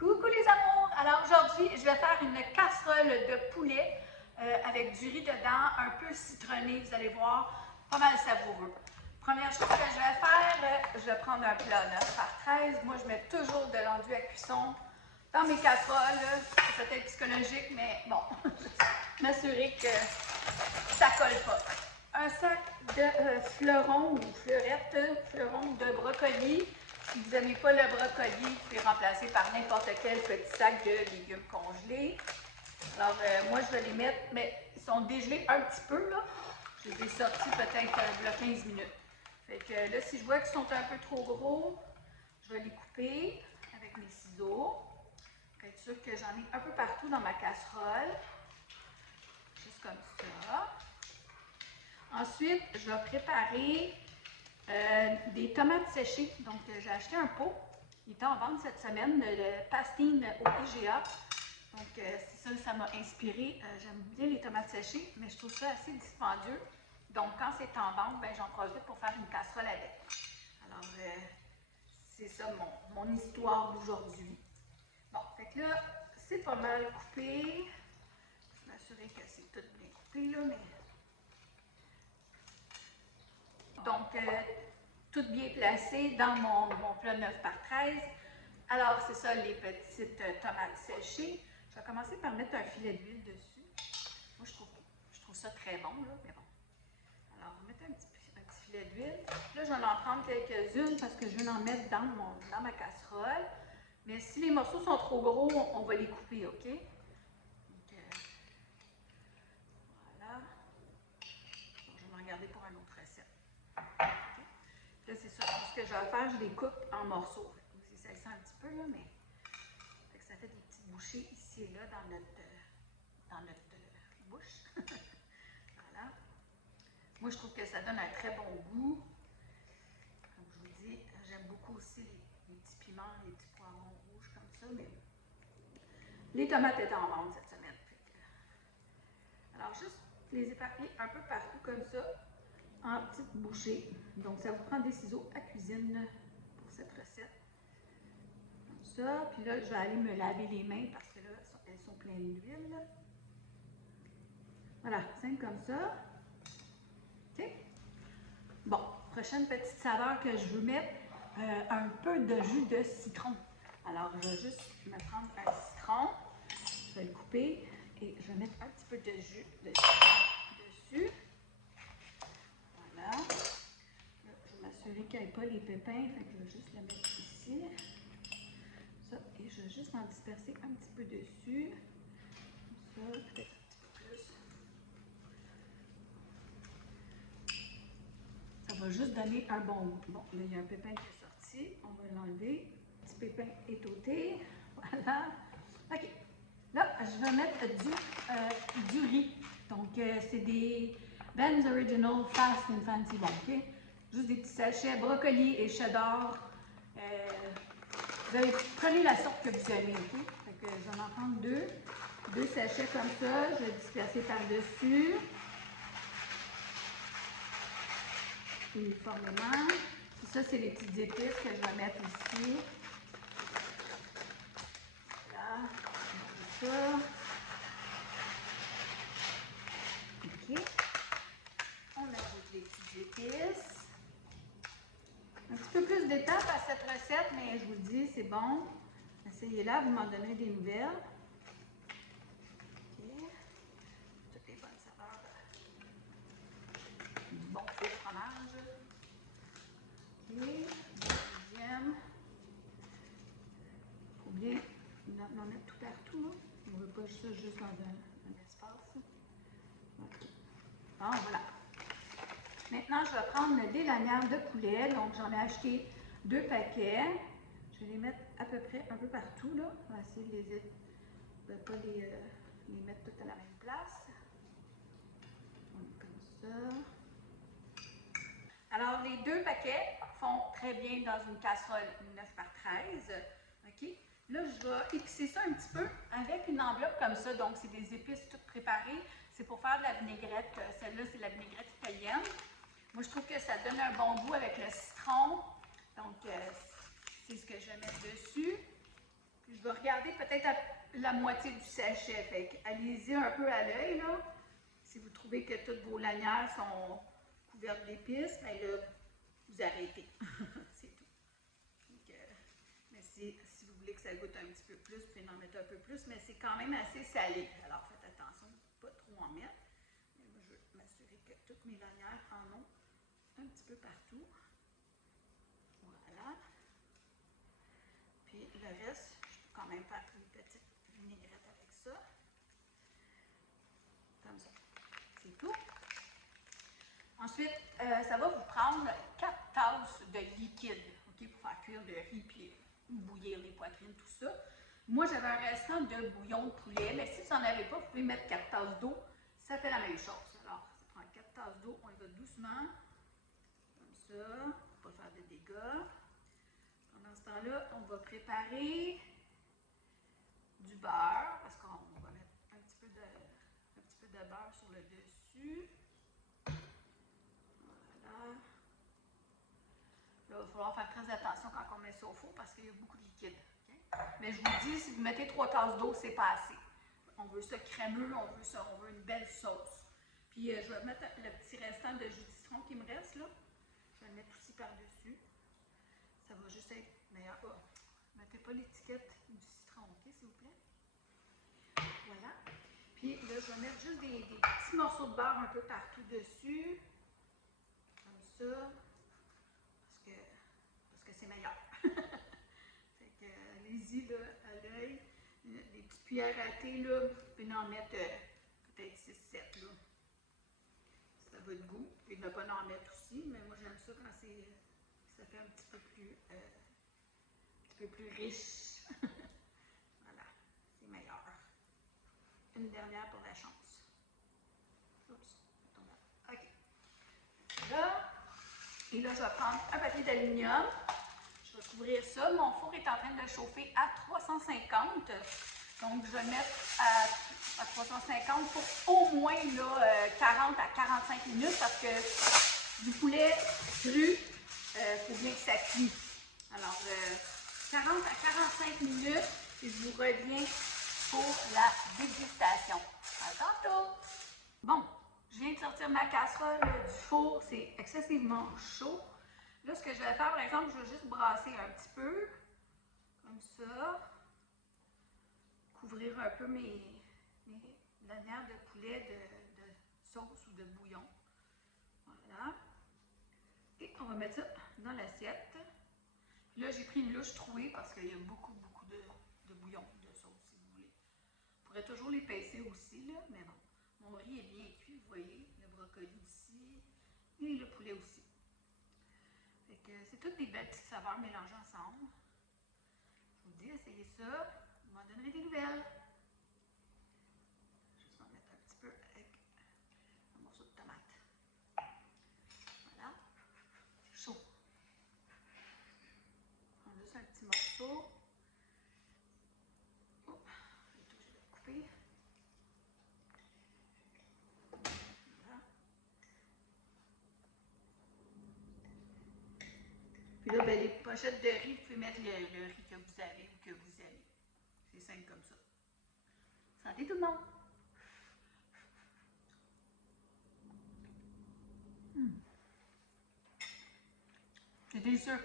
Coucou les amours! Alors aujourd'hui, je vais faire une casserole de poulet avec du riz dedans, un peu citronné, vous allez voir, pas mal savoureux. Première chose que je vais faire, je vais prendre un plat 9 par 13. Moi, je mets toujours de l'enduit à cuisson dans mes casseroles. C'est peut-être psychologique, mais bon, m'assurer que ça colle pas. Un sac de fleurons ou fleurons de brocoli. Si vous n'aimez pas le brocoli, vous pouvez remplacer par n'importe quel petit sac de légumes congelés. Alors, moi, je vais les mettre, mais ils sont dégelés un petit peu, là. Je les ai sortis peut-être il y a 15 minutes. Fait que là, si je vois qu'ils sont un peu trop gros, je vais les couper avec mes ciseaux. Pour être sûr que j'en ai un peu partout dans ma casserole. Juste comme ça. Ensuite, je vais préparer des tomates séchées. Donc, j'ai acheté un pot. Il était en vente cette semaine, le Pastine au IGA. Donc, c'est ça, ça m'a inspiré. J'aime bien les tomates séchées, mais je trouve ça assez dispendieux. Donc, quand c'est en vente, ben, j'en profite pour faire une casserole avec. Alors, c'est ça mon histoire d'aujourd'hui. Bon, fait que là, c'est pas mal coupé. Je vais m'assurer que c'est tout bien coupé, là, mais... Donc, tout bien placé dans mon plat 9 par 13. Alors, c'est ça, les petites tomates séchées. Je vais commencer par mettre un filet d'huile dessus. Moi, je trouve ça très bon, là, mais bon. Alors, on va mettre un petit filet d'huile. Là, je vais en prendre quelques-unes parce que je vais en mettre dans ma casserole. Mais si les morceaux sont trop gros, on va les couper, OK? Donc, voilà. Bon, je vais en garder pour une autre recette. Okay. Là, c'est ça. Ce que je vais faire, je les coupe en morceaux. Vous essayez ça un petit peu, là, mais ça fait des petites bouchées ici et là dans notre bouche. Voilà. Moi, je trouve que ça donne un très bon goût. Comme je vous dis, j'aime beaucoup aussi les petits piments, les petits poivrons rouges comme ça, mais les tomates étaient en vente cette semaine. Alors, juste les éparpiller un peu partout comme ça, en petites bouchées. Donc, ça vous prend des ciseaux à cuisine pour cette recette. Comme ça. Puis là, je vais aller me laver les mains parce que là, elles sont pleines d'huile. Voilà, simple comme ça. OK? Bon, prochaine petite saveur que je veux mettre, un peu de jus de citron. Alors, je vais juste me prendre un citron, je vais le couper et je vais mettre un petit peu de jus de citron dessus. Voilà. Là, je vais m'assurer qu'il n'y ait pas les pépins, fait que je vais juste le mettre ici. Ça, et je vais juste en disperser un petit peu dessus. Comme ça, peut-être un petit peu plus. Ça va juste donner un bon goût. Bon, là, il y a un pépin qui est sorti. On va l'enlever. Petit pépin étouté. Voilà. OK. Là, je vais mettre du riz. Donc, c'est des Ben's Original Fast and Fancy Bon, OK? Juste des petits sachets, brocoli et cheddar. Prenez la sorte que vous aimez, OK? Fait que je vais en prendre deux sachets comme ça. Je vais disperser par-dessus. Uniformément. Puis ça, c'est les petites épices que je vais mettre ici. Là, on met ça. OK. On ajoute les petites épices. Un petit peu plus d'étapes à cette recette, mais je vous le dis, c'est bon. Essayez-la, vous m'en donnerez des nouvelles. OK. Toutes les bonnes saveurs du bon feu de fromage. OK. Deuxième. Il faut bien en mettre tout partout. Là. On ne veut pas ça juste dans un espace. OK. Bon, voilà. Maintenant, je vais prendre des lanières de poulet. Donc, j'en ai acheté 2 paquets. Je vais les mettre à peu près un peu partout. Là. On va essayer de ne pas les mettre toutes à la même place. Comme ça. Alors, les 2 paquets font très bien dans une casserole 9 par 13. OK? Là, je vais épicer ça un petit peu avec une enveloppe comme ça. Donc, c'est des épices toutes préparées. C'est pour faire de la vinaigrette. Celle-là, c'est la vinaigrette italienne. Moi, je trouve que ça donne un bon goût avec le citron. Donc, c'est ce que je vais mettre dessus. Je vais regarder peut-être la moitié du sachet. Fait que allez-y un peu à l'œil, là. Si vous trouvez que toutes vos lanières sont couvertes d'épices, bien là, vous arrêtez. C'est tout. Donc, mais si vous voulez que ça goûte un petit peu plus, vous pouvez en mettre un peu plus, mais c'est quand même assez salé. Alors faites attention de ne pas trop en mettre. Mais moi, je veux m'assurer que toutes mes lanières en ont un petit peu partout. Voilà. Puis le reste, je peux quand même faire une petite vinaigrette avec ça. Comme ça. C'est tout. Ensuite, ça va vous prendre 4 tasses de liquide, okay, pour faire cuire le riz puis bouillir les poitrines, tout ça. Moi, j'avais un restant de bouillon de poulet, mais si vous n'en avez pas, vous pouvez mettre 4 tasses d'eau. Ça fait la même chose. Alors, ça prend 4 tasses d'eau, on y va doucement, comme ça, pour ne pas faire de dégâts. Pendant ce temps-là, on va préparer du beurre, parce qu'on va mettre un petit peu de beurre sur le dessus. Voilà. Là, il va falloir faire très attention quand on met ça au four parce qu'il y a beaucoup de liquide. Okay? Mais je vous dis, si vous mettez 3 tasses d'eau, c'est pas assez. On veut ça crémeux, on veut une belle sauce. Puis je vais mettre le petit restant de jus de citron qui me reste là. Je vais le mettre aussi par-dessus. Ça va juste être meilleur. Oh, mettez pas l'étiquette du citron, ok, s'il vous plaît. Voilà. Puis là, je vais mettre juste des petits morceaux de beurre un peu partout dessus. Comme ça. Parce que c'est meilleur. Fait que allez-y là, à l'œil. Les petites cuillères à thé, là, vous pouvez en mettre peut-être 6-7 là. Ça a votre goût. Vous pouvez ne pas en mettre aussi, mais moi j'aime ça quand ça fait un petit peu plus riche. Voilà, c'est meilleur. Une dernière pour la chance. Oups, ok. Là, et là, je vais prendre un papier d'aluminium. Je vais couvrir ça. Mon four est en train de chauffer à 350. Donc, je vais le mettre à 350 pour au moins là, 40 à 45 minutes parce que du poulet cru, il faut bien que ça cuit. Alors, 40 à 45 minutes et je vous reviens pour la dégustation. À tantôt! Bon, je viens de sortir ma casserole du four, c'est excessivement chaud. Là, ce que je vais faire, par exemple, je vais juste brasser un petit peu, comme ça. Couvrir un peu mes lanières de poulet de sauce ou de bouillon. Voilà. Et on va mettre ça dans l'assiette. Là, j'ai pris une louche trouée parce qu'il y a beaucoup de bouillon, de sauce, si vous voulez. Vous pourrez toujours l'épaissir aussi, là, mais bon. Mon riz est bien cuit, vous voyez. Le brocoli aussi. Et le poulet aussi. Fait que c'est toutes des belles petites saveurs mélangées ensemble. Je vous dis, essayez ça. Vous m'en donnerez des nouvelles. Je vais en mettre un petit peu avec un morceau de tomate. Voilà. C'est chaud. On a juste un petit morceau. Oh, et tout, je vais couper. Voilà. Puis là, ben, les pochettes de riz, vous pouvez mettre le riz que vous avez ou que vous aimez. C'est simple comme ça. Santé tout le monde! C'est délicieux.